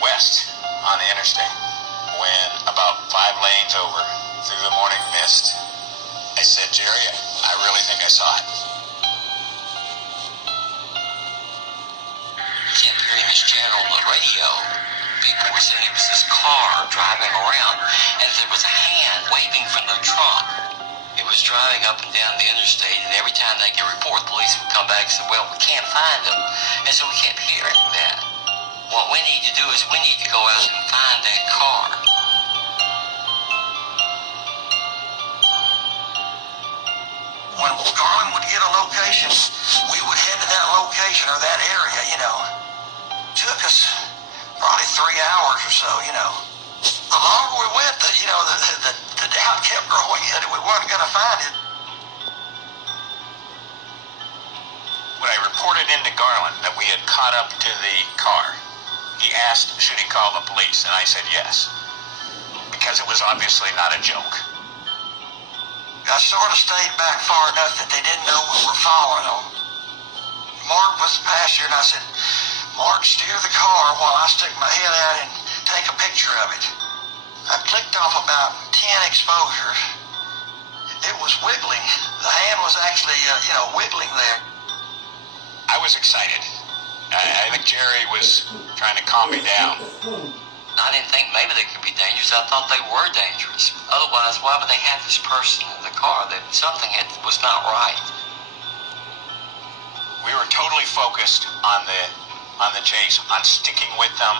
west on the interstate when about 5 lanes over through the morning mist, I said, Jerry, I really think I saw it. You kept hearing this channel on the radio. People were saying it was this car driving around, and there was a hand waving from the trunk. It was driving up and down the interstate, and every time they could report, the police would come back and say, well, we can't find them. And so we kept hearing that. What we need to do is we need to go out and find that car. When Garland would get a location, we would head to that location or that area, Took us probably 3 hours or so, The longer we went, the doubt kept growing that we weren't going to find it. When I reported into Garland that we had caught up to the car, he asked, should he call the police? And I said yes, because it was obviously not a joke. I sort of stayed back far enough that they didn't know we were following them. Mark was the passenger, and I said, Mark, steer the car while I stick my head out and take a picture of it. I clicked off about 10 exposures. It was wiggling. The hand was actually, wiggling there. I was excited. I think Jerry was trying to calm me down. I didn't think maybe they could be dangerous. I thought they were dangerous. Otherwise, why would they have this person in the car? That something was not right. We were totally focused on the chase, on sticking with them,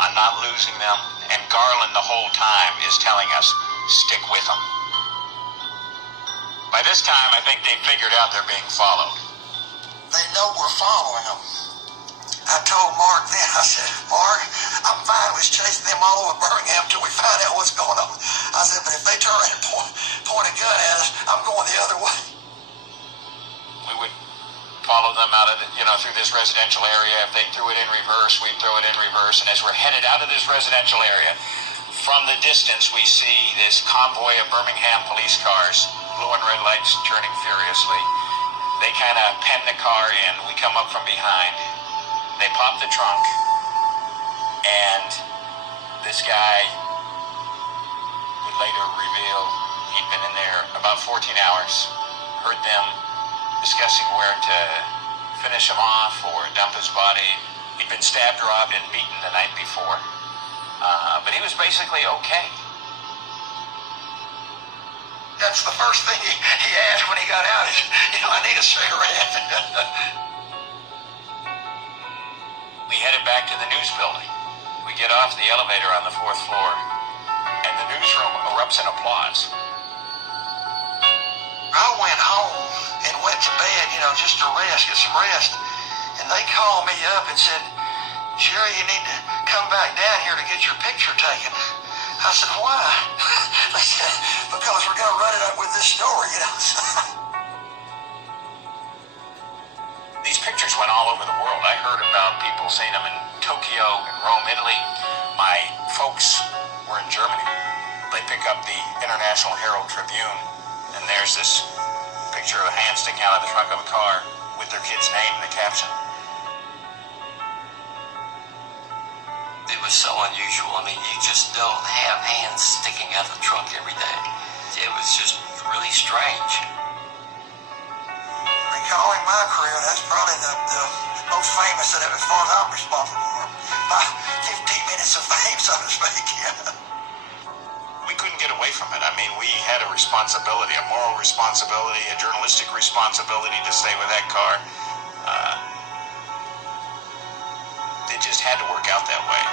on not losing them. And Garland the whole time is telling us, stick with them. By this time, I think they figured out they're being followed. They know we're following them. I told Mark then, I said, Mark, I'm fine with chasing them all over Birmingham until we find out what's going on. I said, but if they turn around and point a gun at us, I'm going the other way. We would follow them out of through this residential area. If they threw it in reverse, we'd throw it in reverse. And as we're headed out of this residential area, from the distance we see this convoy of Birmingham police cars, blue and red lights turning furiously. They kind of pen the car in. We come up from behind. They pop the trunk, and this guy would later reveal he'd been in there about 14 hours, heard them discussing where to finish him off or dump his body. He'd been stabbed, robbed, and beaten the night before, but he was basically okay. That's the first thing he asked when he got out is, I need a cigarette. We headed back to the news building. We get off the elevator on the 4th floor, and the newsroom erupts in applause. I went home and went to bed, just to rest, get some rest. And they called me up and said, Jerry, you need to come back down here to get your picture taken. I said, why? They said, because we're going to run it up with this story, These pictures went all over the world. I heard about people seeing them in Tokyo and Rome, Italy. My folks were in Germany. They pick up the International Herald Tribune, and there's this picture of a hand sticking out of the trunk of a car with their kid's name in the caption. It was so unusual. I mean, you just don't have hands sticking out of the trunk every day. It was just really strange. Recalling my career, that's probably the most famous of it as far as I'm responsible for. My 15 minutes of fame, so to speak. We couldn't get away from it. I mean, we had a responsibility, a moral responsibility, a journalistic responsibility to stay with that car. It just had to work out that way.